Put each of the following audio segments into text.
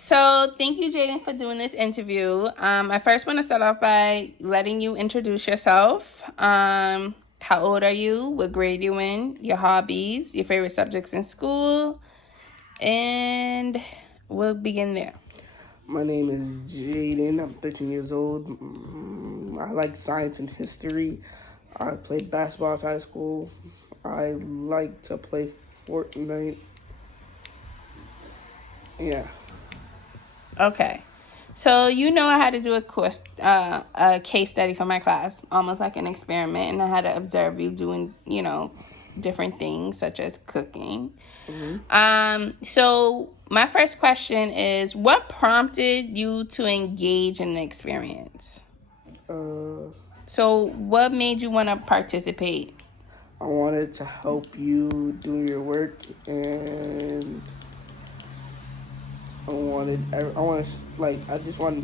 So thank you, Jaden, for doing this interview. I first want to start off by letting you introduce yourself. How old are you? What grade you in? Your hobbies, your favorite subjects in school, and we'll begin there. My name is Jaden. I'm 13 years old. I like science and history. I played basketball at high school. I like to play Fortnite. Yeah. Okay. So you know I had to do a case study for my class, almost like an experiment, and I had to observe you doing, different things such as cooking. So my first question is, what prompted you to engage in the experience? So what made you want to participate? I wanted to help you do your work, and I just want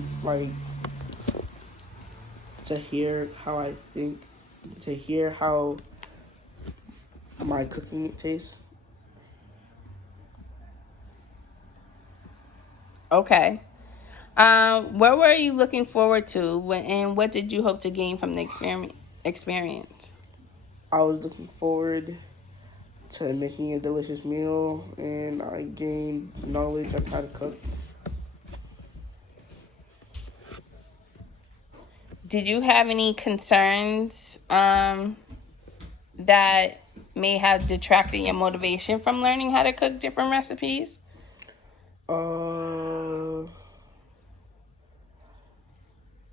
to hear how I think, to hear how my cooking tastes. Okay. What were you looking forward to, and what did you hope to gain from the experience? I was looking forward to making a delicious meal, and I gained knowledge on how to cook. Did you have any concerns that may have detracted your motivation from learning how to cook different recipes?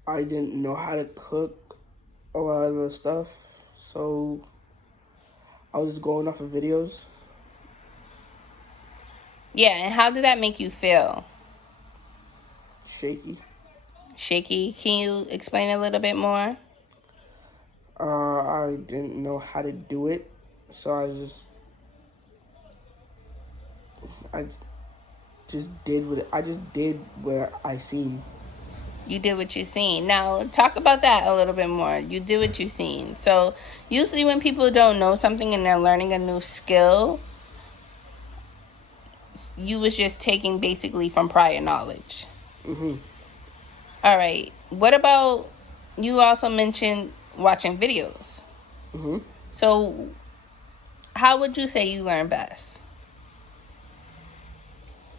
I didn't know how to cook a lot of the stuff, so I was just going off of videos. Yeah, and how did that make you feel? Shaky. Shaky? Can you explain a little bit more? I didn't know how to do it, so I just did what I seen. You did what you seen. Now, talk about that a little bit more. You did what you seen. So, usually when people don't know something and they're learning a new skill, you was just taking basically from prior knowledge. Mm-hmm. All right. What about, you also mentioned watching videos. Mm-hmm. So, how would you say you learn best?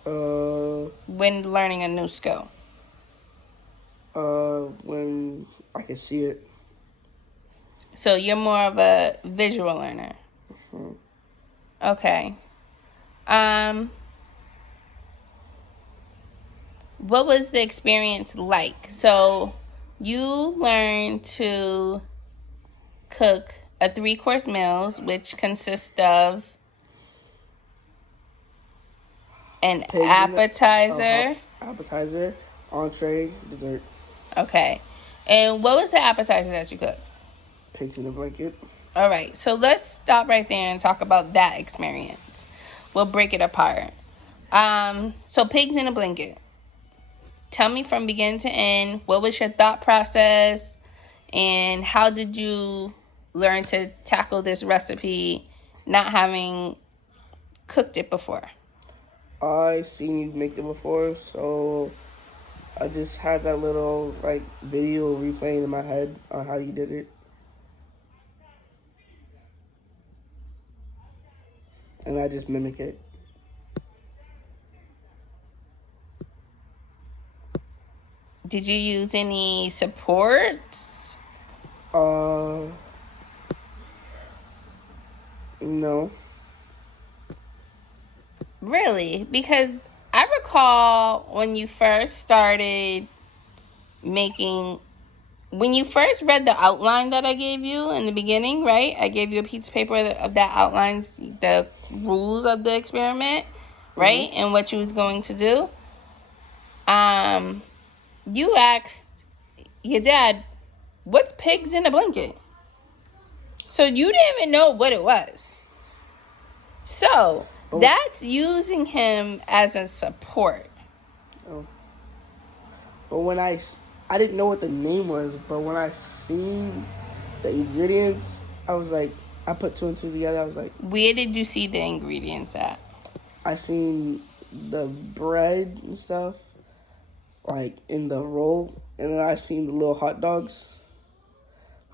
When learning a new skill? When I can see it. So you're more of a visual learner. Mm-hmm. Okay. What was the experience like? So you learned to cook a 3-course meals, which consists of an appetizer. Appetizer, entree, dessert. Okay. And what was the appetizer that you cooked? Pigs in a blanket. All right. So let's stop right there and talk about that experience. We'll break it apart. So pigs in a blanket. Tell me from beginning to end, what was your thought process and how did you learn to tackle this recipe not having cooked it before? I seen you make it before, so I just had that little video replaying in my head on how you did it. And I just mimic it. Did you use any supports? No. Really? Because I recall when you first started when you first read the outline that I gave you in the beginning, right? I gave you a piece of paper of that outlines the rules of the experiment, right? Mm-hmm. And what you was going to do. You asked your dad, what's pigs in a blanket? So you didn't even know what it was. So that's using him as a support. Oh. But when I didn't know what the name was, but when I seen the ingredients, I was like, I put 2 and 2 together. I was like, where did you see the ingredients at? I seen the bread and stuff. like in the roll, and then I seen the little hot dogs.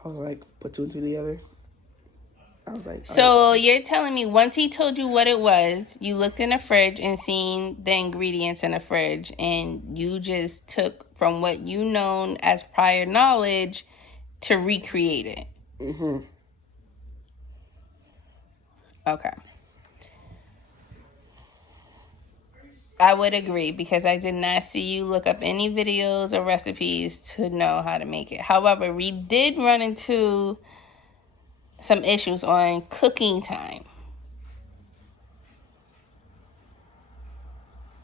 I was like, put two and two together. I was like, So you're telling me once he told you what it was, you looked in the fridge and seen the ingredients in the fridge, and you just took from what you known as prior knowledge to recreate it. mm-hmm. Okay. I would agree because I did not see you look up any videos or recipes to know how to make it. However, we did run into some issues on cooking time.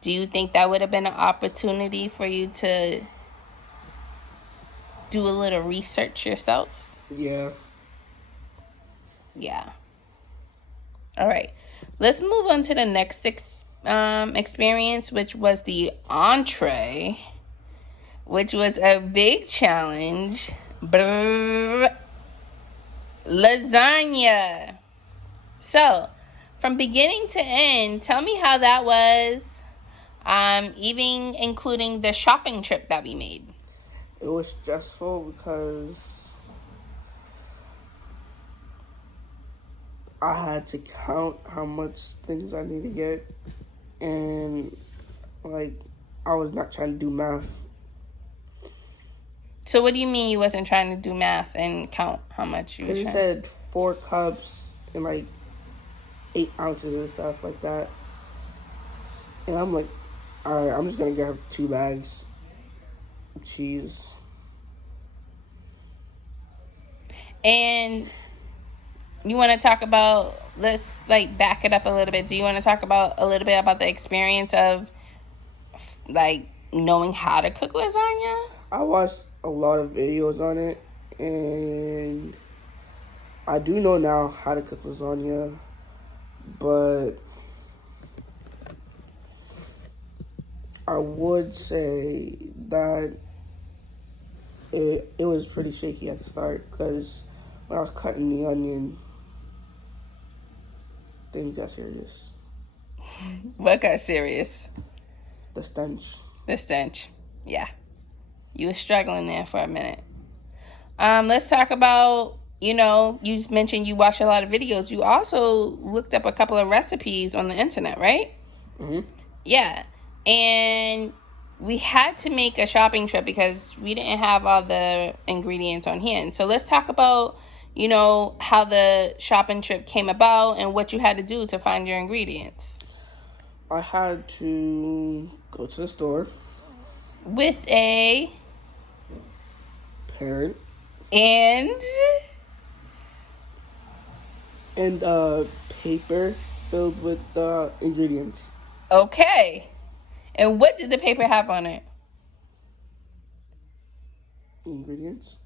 Do you think that would have been an opportunity for you to do a little research yourself? Yeah. Yeah. All right. Let's move on to the next experience, which was the entree, which was a big challenge. Lasagna. So, from beginning to end, tell me how that was, even including the shopping trip that we made. It was stressful because I had to count how much things I need to get, and like I was not trying to do math. So what do you mean you wasn't trying to do math and count how much you? Because it said 4 cups and like 8 ounces and stuff like that, and I'm like, all right, I'm just gonna grab 2 bags of cheese. And you want to talk about, let's like back it up a little bit. Do you want to talk about a little bit about the experience of like knowing how to cook lasagna? I watched a lot of videos on it, and I do know now how to cook lasagna, but I would say that it was pretty shaky at the start because when I was cutting the onion, things got serious. What got serious? The stench. The stench. Yeah. You were struggling there for a minute. Let's talk about, you mentioned you watch a lot of videos. You also looked up a couple of recipes on the internet, right? Mm-hmm. Yeah. And we had to make a shopping trip because we didn't have all the ingredients on hand. So let's talk about, how the shopping trip came about and what you had to do to find your ingredients. I had to go to the store. With a parent. And paper filled with the ingredients. Okay. And what did the paper have on it? Ingredients.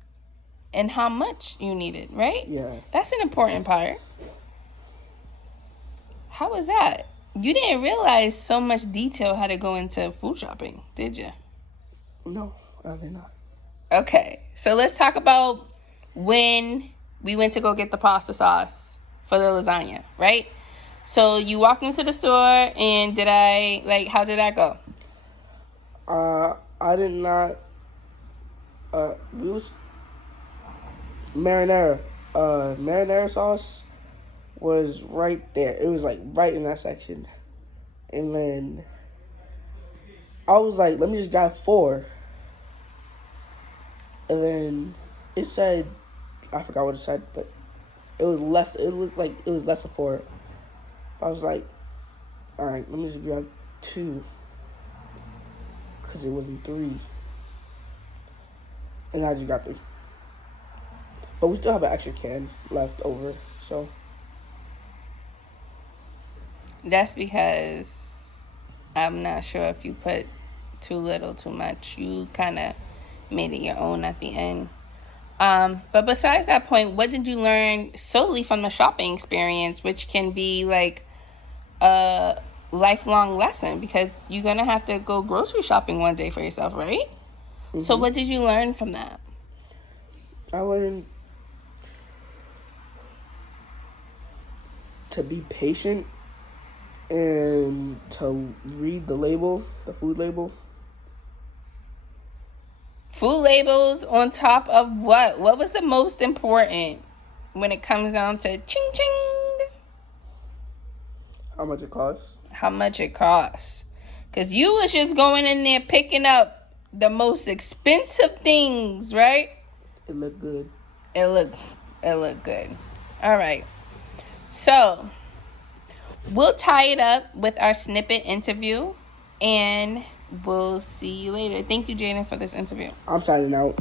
And how much you needed, right? Yeah. That's an important part. How was that? You didn't realize so much detail had to go into food shopping, did you? No, I did not. Okay. So let's talk about when we went to go get the pasta sauce for the lasagna, right? So you walked into the store and how did that go? I did not, we was marinara. Marinara sauce was right there. It was like right in that section. And then I was like, let me just grab 4. And then it said, I forgot what it said, but it looked like it was less than 4. I was like, all right, let me just grab 2. Because it wasn't 3. And I just got 3. But we still have an extra can left over, so. That's because I'm not sure if you put too little, too much. You kind of made it your own at the end. But besides that point, what did you learn solely from the shopping experience, which can be like a lifelong lesson because you're going to have to go grocery shopping one day for yourself, right? Mm-hmm. So what did you learn from that? I learned to be patient and to read the label, the food label. Food labels on top of what? What was the most important when it comes down to ching ching? How much it costs? How much it costs. Because you was just going in there picking up the most expensive things, right? It looked good. It looked good. All right. So, we'll tie it up with our snippet interview, and we'll see you later. Thank you, Jaden, for this interview. I'm signing out.